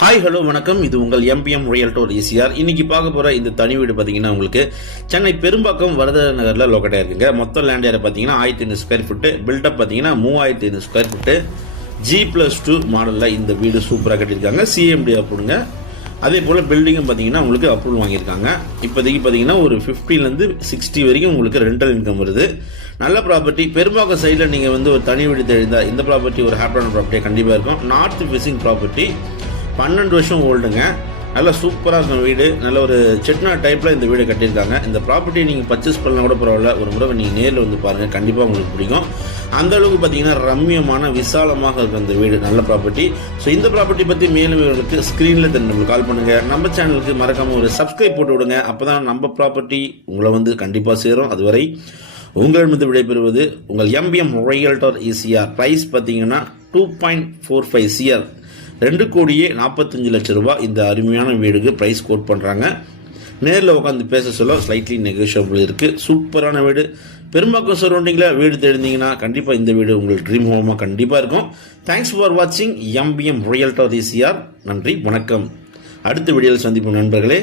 Hi hello வணக்கம். இது உங்கள் எம்பிஎம் ரியல்டோர் ஈசிஆர். இன்னைக்கு பார்க்க போற இந்த தனி வீடு பார்த்தீங்கன்னா உங்களுக்கு சென்னை பெரும்பாக்கம் வரத நகர்ல லொக்கேட் இருக்குங்க. மொத்த லேண்ட் ஏரியா பார்த்தீங்கன்னா 1500 ஸ்கொயர் ஃபீட், பில்டப் பார்த்தீங்கன்னா 3500 ஸ்கொயர் ஃபீட், G+2 மாடல்ல இந்த வீடு சூப்பராக கட்டியிருக்காங்க. சிஎம்டி அப்ரூவ்டுங்க. அதே போல் பில்டிங்கும் பார்த்தீங்கன்னா உங்களுக்கு அப்ரூவல் வாங்கியிருக்காங்க. இப்போதைக்கு பார்த்தீங்கன்னா ஒரு 50லேருந்து 60 வரைக்கும் உங்களுக்கு ரெண்டல் இன்கம் வருது. நல்ல ப்ராப்பர்ட்டி. பெரும்பாக்கம் சைடில் நீங்கள் ஒரு தனி வீடு தெரிந்தால் இந்த ப்ராப்பர்ட்டி ஒரு ஹாப்பியான ப்ராப்பர்ட்டியாக கண்டிப்பாக இருக்கும். நார்த் ஃபேசிங் ப்ராப்பர்ட்டி, 12 வருஷம் ஓல்டுங்க. நல்லா சூப்பராக இருக்கும் வீடு. நல்ல ஒரு செட்நாட் டைப்பில் இந்த வீடு கட்டியிருக்காங்க. இந்த ப்ராப்பர்ட்டியை நீங்கள் பர்ச்சேஸ் பண்ணலாம் கூட பரவாயில்ல, ஒரு முறை நீங்கள் நேரில் வந்து பாருங்கள், கண்டிப்பாக உங்களுக்கு பிடிக்கும். அந்த அளவுக்கு பார்த்தீங்கன்னா ரம்மியமான விசாலமாக இருக்கும் இந்த வீடு. நல்ல ப்ராப்பர்ட்டி. ஸோ இந்த ப்ராப்பர்ட்டி பற்றி மேலும் இவர்களுக்கு ஸ்க்ரீனில் நம்மளுக்கு கால் பண்ணுங்கள். நம்ம சேனலுக்கு மறக்காமல் ஒரு சப்ஸ்கிரைப் போட்டு விடுங்க. அப்போ தான் நம்ம ப்ராப்பர்ட்டி உங்களை கண்டிப்பாக சேரும். அதுவரை உங்களிடமிருந்து விடைபெறுவது உங்கள் எம்பிஎம் ரியல்டோர் ஈசிஆர். ப்ரைஸ் பார்த்தீங்கன்னா 2.45 CR, 2,45,00,000 ரூபாய். இந்த அருமையான வீடுக்கு ப்ரைஸ் கோட் பண்ணுறாங்க. நேரில் உட்காந்து பேச சொல்ல ஸ்லைட்லி நெகோஷியபிள் இருக்குது. சூப்பரான வீடு. பெரும்பாக்கம் சரௌண்டிங்கில் வீடு தெரிந்தீங்கன்னா கண்டிப்பாக இந்த வீடு உங்களுக்கு ட்ரீம் ஹோமாக கண்டிப்பாக இருக்கும். தேங்க்ஸ் ஃபார் வாட்சிங் எம்பிஎம் ரியல்டோர் ஈசிஆர். நன்றி, வணக்கம். அடுத்த வீடியோவில் சந்திப்போம் நண்பர்களே.